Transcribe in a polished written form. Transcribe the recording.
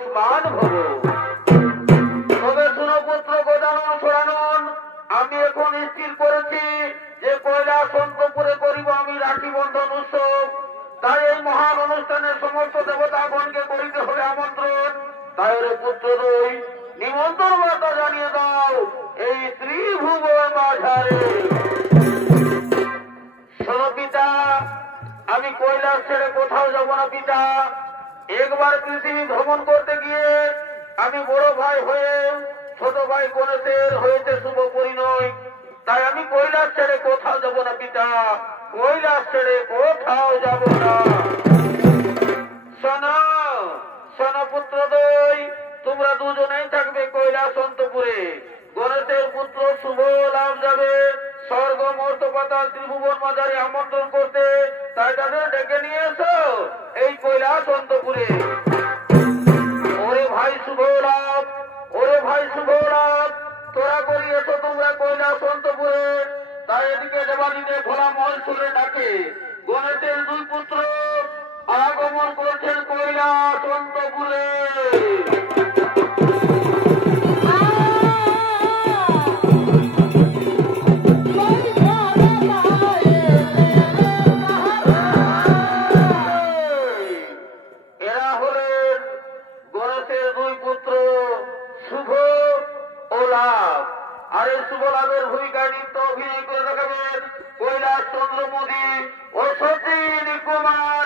আয়ুষ্মান ভব। তবে শুনো পুত্র গজানন সরানন, আমি এখন স্থির করেছি যে কৈলাস অন্তপুরে করিব আমি রাখি বন্ধন উৎসব। তাই এই মহান অনুষ্ঠানের সমস্ত দেবতাগণকে করিতে হবে আমন্ত্রণ। তাই রে পুত্র দুই, নিমন্ত্রণ বার্তা জানিয়ে দাও এই ত্রিভুবন মাঝারে। শোনো পিতা, আমি কৈলাস ছেড়ে কোথাও যাব না পিতা। একবার পৃথিবী ভ্রমণ করতে গিয়ে আমি বড় ভাই হয়ে ছোট ভাই গণেশের হয়েছে শুভ পরিণয়। তাই আমি কৈলাস ছেড়ে কোথাও যাব না পিতা, কৈলাস ছেড়ে কোথাও যাব না। শোনো শোনো পুত্র দুই, তোমরা দুজনেই থাকবে কৈলাস অন্তপুরে। গণেশের পুত্র শুভ লাভ যাবে স্বর্গ মর্ত পাতাল ত্রিভুবন মাঝারে আমন্ত্রণ করতে। তাই তাদের ডেকে নিয়ে এসো এই কৈলাস অন্তপুরে। ওরে ভাই শুভ লাভ, ওরে ভাই শুভ লাভ, তোরা করি এসো তোমরা কৈলাস অন্তপুরে। তাই এদিকে দেবাদিতে খোলা মল সুরে ডাকে গণেশের দুই পুত্র আগমন করছেন কৈলাস অন্তপুরে। এরা হলেন গণেশের দুই পুত্র শুভ ও লাভ। আর এই শুভ লাভের ভূমিকায় নৃত্য অভিনয় করে দেখাবেন কৈলাস চন্দ্র মোদী ও সচিন কুমার।